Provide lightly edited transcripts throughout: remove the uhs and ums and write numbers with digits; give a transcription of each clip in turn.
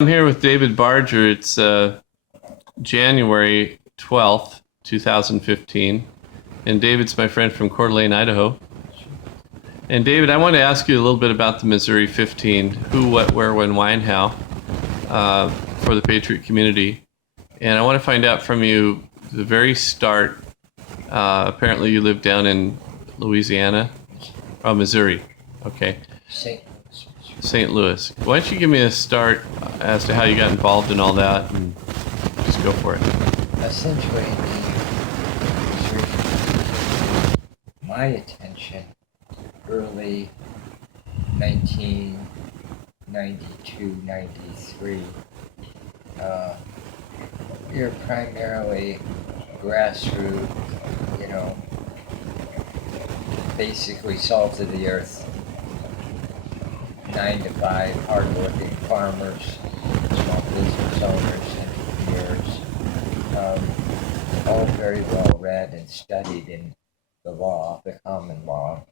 I'm here with David Barger. It's January 12th, 2015. And David's my friend from Coeur d'Alene, Idaho. And David, I want to ask you a little bit about the Missouri 15, who, what, where, when, why, and how for the Patriot community. And I want to find out from you the very start. Apparently you live down in Louisiana. Oh, Missouri. Okay. St. Louis, Missouri. St. Louis. Why don't you give me a start as to how you got involved in all that, and just go for it. Essentially, Missouri, my attention early 1992, 93. You're primarily grassroots, basically salt of the earth, 9 to 5, hardworking farmers, small business owners, entrepreneurs, all very well read and studied in the law, the common law,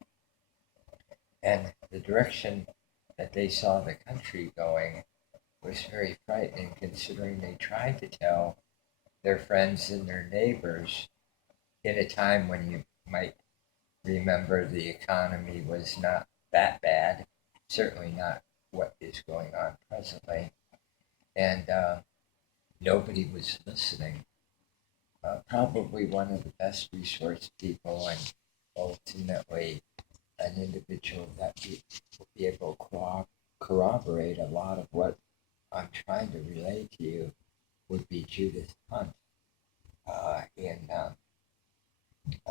and the direction that they saw the country going was very frightening, considering they tried to tell their friends and their neighbors in a time when you might remember the economy was not that bad, certainly not what is going on presently, and nobody was listening. Probably one of the best resource people, and ultimately an individual that will be able to corroborate a lot of what I'm trying to relay to you would be Judith Hunt in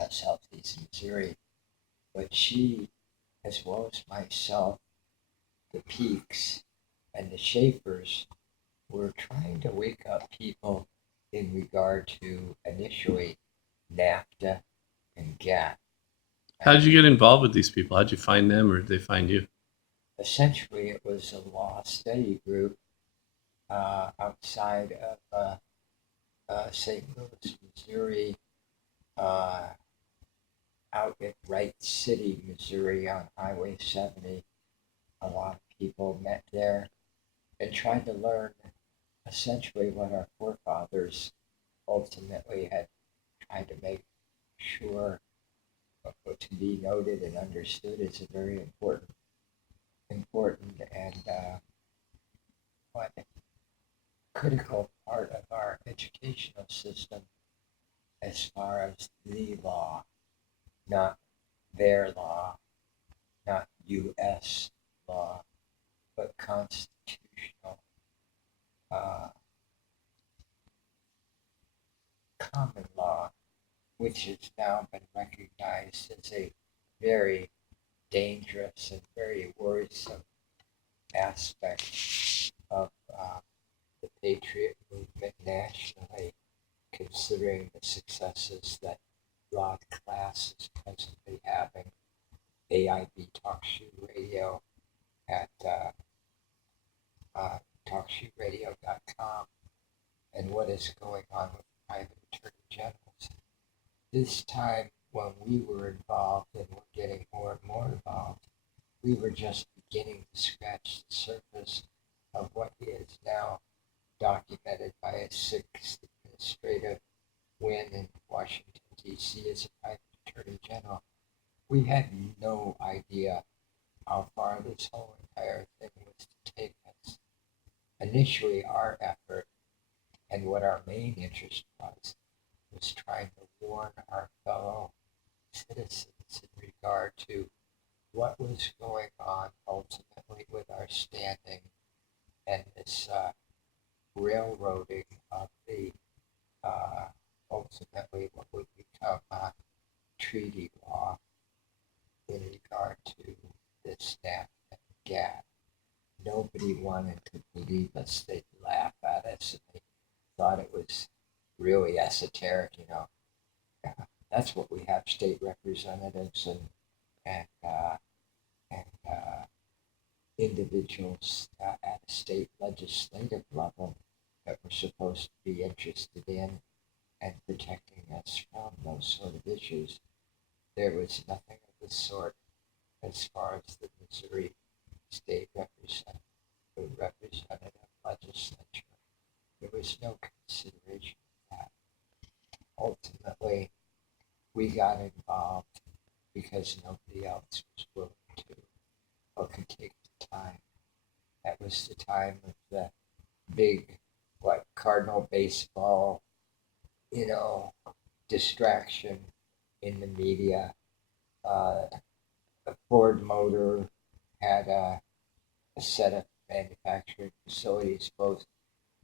southeast Missouri. But she, as well as myself, the Peaks, and the Schaefers, were trying to wake up people in regard to initially NAFTA and GATT. How did you get involved with these people? How did you find them, or did they find you? Essentially, it was a law study group outside of St. Louis, Missouri, out at Wright City, Missouri on Highway 70. A lot of people met there and tried to learn essentially what our forefathers ultimately had tried to make sure to be noted and understood is a very important and what critical part of our educational system as far as the law, not their law, not U.S. law, but constitutional common law, which has now been recognized as a very dangerous and very worrisome aspect of the patriot movement nationally, considering the successes that Rod Class is presently having, AIB Talk Shoe Radio at talkshoeradio.com, and what is going on with private attorney generals. This time, when we were involved and were getting more and more involved, we were just beginning to scratch the surface of what is now documented by a sixth administrative win in Washington, D.C. as a private attorney general. We had no idea how far this whole entire thing was to take us. Initially, our effort and what our main interest was trying to warn our fellow citizens in regard to what was going on ultimately with our standing and this railroading of the ultimately what would become treaty law in regard to this NAFTA and GATT. Nobody wanted to believe us. They'd laugh at us, and they thought it was really esoteric, That's what we have state representatives and individuals at a state legislative level that were supposed to be interested in and protecting us from those sort of issues. There was nothing of the sort as far as the Missouri state representative legislature. There was no consideration of that. Ultimately, we got involved because nobody else was willing to or could take the time. That was the time of the big, Cardinal baseball, distraction in the media. The Ford Motor had a set of manufacturing facilities both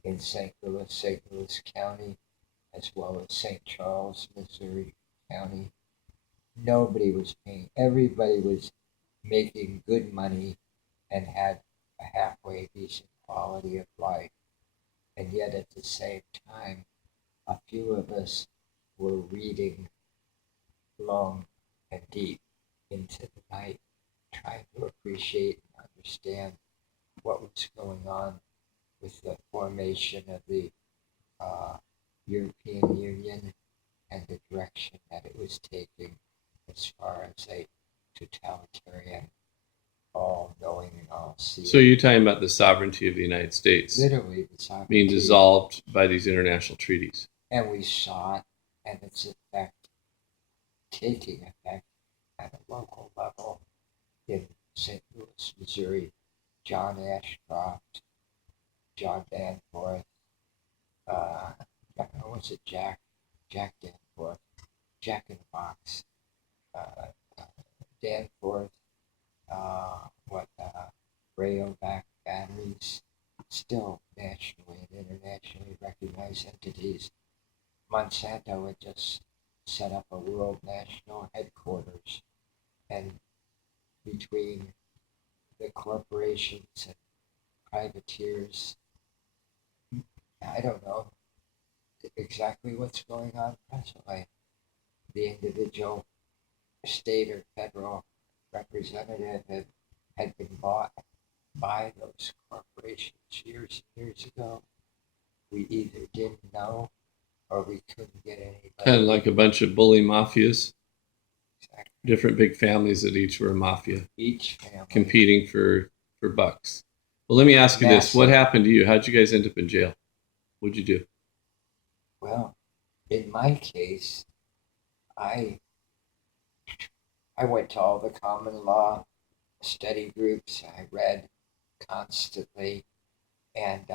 in St. Louis County, as well as St. Charles, Missouri County. Nobody was paying. Everybody was making good money and had a halfway decent quality of life. And yet at the same time, a few of us were reading long and deep into the night, trying to appreciate and understand what was going on with the formation of the European Union and the direction that it was taking as far as a totalitarian, all-knowing and all-seeing. So you're talking about the sovereignty of the United States Literally the sovereignty being dissolved by these international treaties. And we saw it and its effect taking effect at a local level in St. Louis, Missouri. John Ashcroft, John Danforth, was it Jack Danforth, Jack in the Box, Danforth, Rayovac batteries, still nationally and internationally recognized entities. Monsanto had just set up a world national headquarters, and between the corporations and privateers, I don't know exactly what's going on presently. The individual state or federal representative had been bought by those corporations years and years ago. We either didn't know or we couldn't get anybody. Kind of like a bunch of bully mafias. Exactly. Different big families that each were a mafia. Each family. Competing for bucks. Well, let me ask you this. What happened to you? How'd you guys end up in jail? What'd you do? Well, in my case, I went to all the common law study groups. I read constantly. And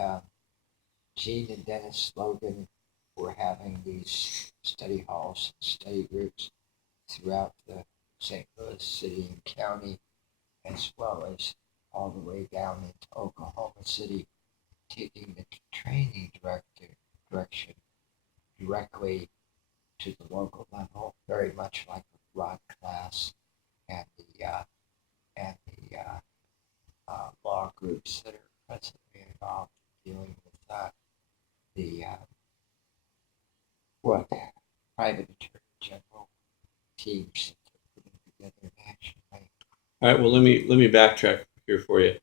Gene and Dennis Logan were having these study halls and study groups throughout the St. Louis city and county, as well as all the way down into Oklahoma City, taking the training direction directly to the local level, very much like a Rod class and the law groups that are presently involved in dealing with the private attorney general teams that they're putting together nationally. All right. Well, let me backtrack here for you.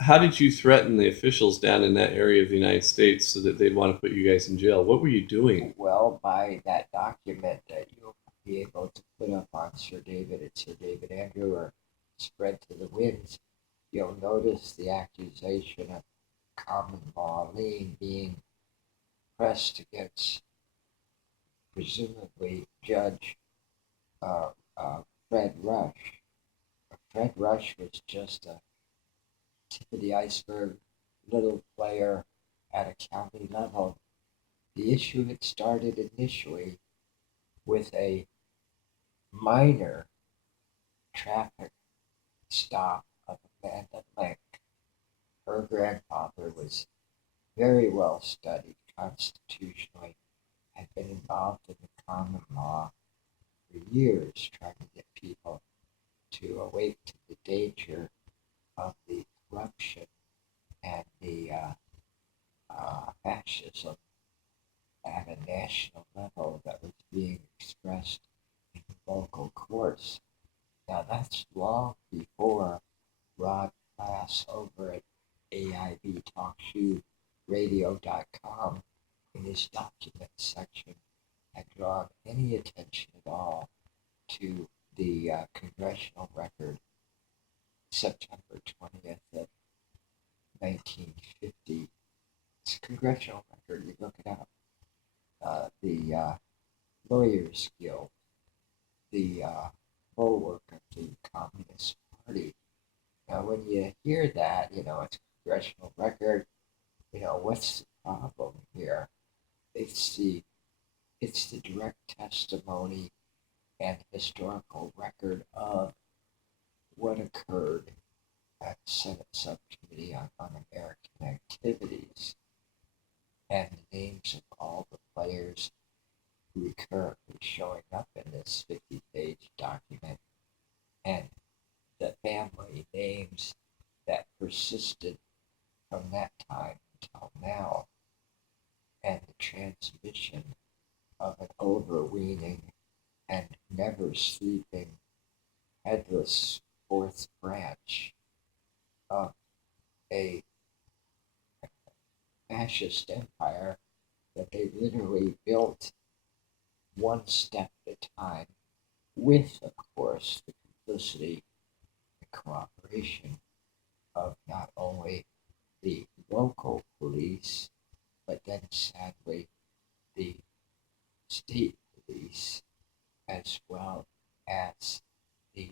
How did you threaten the officials down in that area of the United States so that they'd want to put you guys in jail? What were you doing? Well, by that document that you'll be able to put up on Sir David and Sir David Andrew or spread to the winds, you'll notice the accusation of common law lien being pressed against presumably Judge Fred Rush. Fred Rush was just a tip of the iceberg little player at a county level. The issue had started initially with a minor traffic stop of Amanda Link. Her grandfather was very well studied constitutionally, had been involved in the common law for years, trying to get people to awake to the danger of the corruption and the fascism at a national level that was being expressed in local courts. Now that's long before Rod Class over at AIBTalkshoeRadio.com in his documents section had drawn any attention at all to the congressional record, September 20th of 1950, It's a congressional record. You look it up. The Lawyers Guild, the bulwark of the Communist Party. Now, when you hear that, it's a congressional record. What's the problem here? It's the direct testimony and historical record of what occurred at the Senate Subcommittee on American Activities, and the names of all the players who are currently showing up in this 50-page document, and the family names that persisted from that time until now, and the transmission of an overweening and never sleeping headless fourth branch of a fascist empire that they literally built one step at a time, with, of course, the complicity and cooperation of not only the local police, but then sadly the state police, as well as the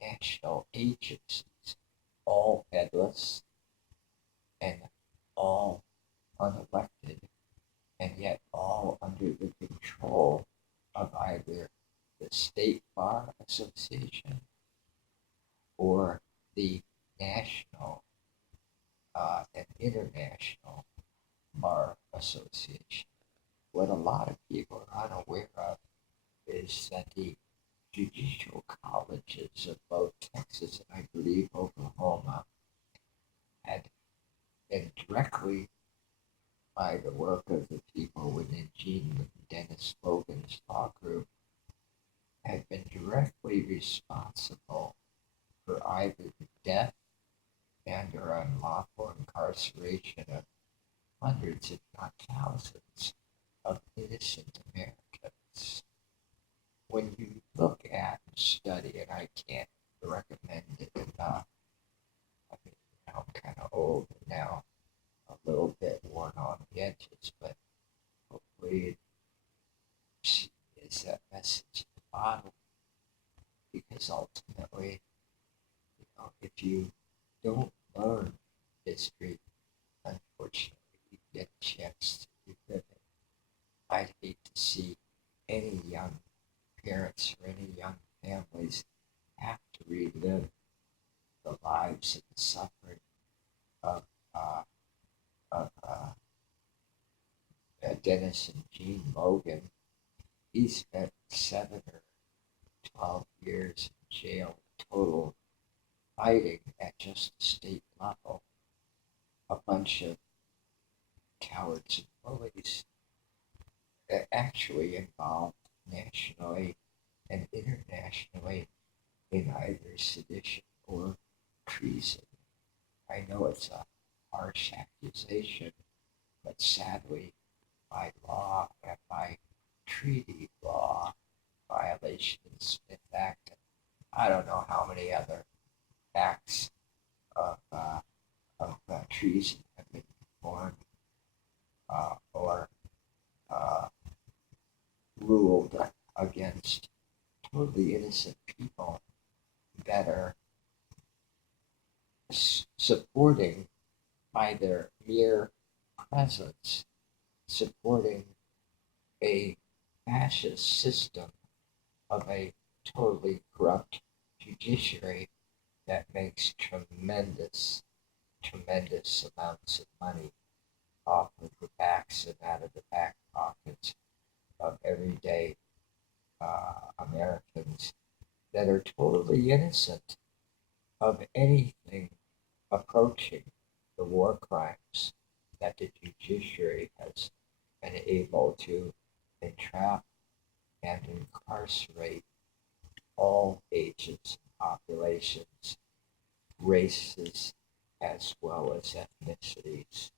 national agencies, all headless and all unelected, and yet all under the control of either the State Bar Association or the national and international bar association. What a lot of people are unaware of is that the judicial colleges of both Texas and I believe Oklahoma had been directly, by the work of the people within Gene and Dennis Logan's law group, had been directly responsible for either the death and or unlawful incarceration of hundreds, if not thousands, of innocent Americans. When you look at and study, and I can't recommend it enough, I mean, I'm kind of old and now a little bit worn on the edges, but hopefully it is that message in the bottom, because ultimately, if you don't learn history, unfortunately, you get a chance to relive it. I'd hate to see any young parents or any young families have to relive the lives and the suffering of Dennis and Gene Logan. He spent 7 or 12 years in jail total, fighting at just the state level. A bunch of cowards and bullies that actually involved nationally and internationally in either sedition or treason. I know it's a harsh accusation, but sadly, by law and by treaty law, violations, in fact, I don't know how many other acts of treason have been performed or ruled against totally innocent people that are supporting, by their mere presence, supporting a fascist system of a totally corrupt judiciary that makes tremendous amounts of money off of the backs and out of the back pockets of everyday Americans that are totally innocent of anything approaching the war crimes that the judiciary has been able to entrap and incarcerate all ages and populations, races, as well as ethnicities.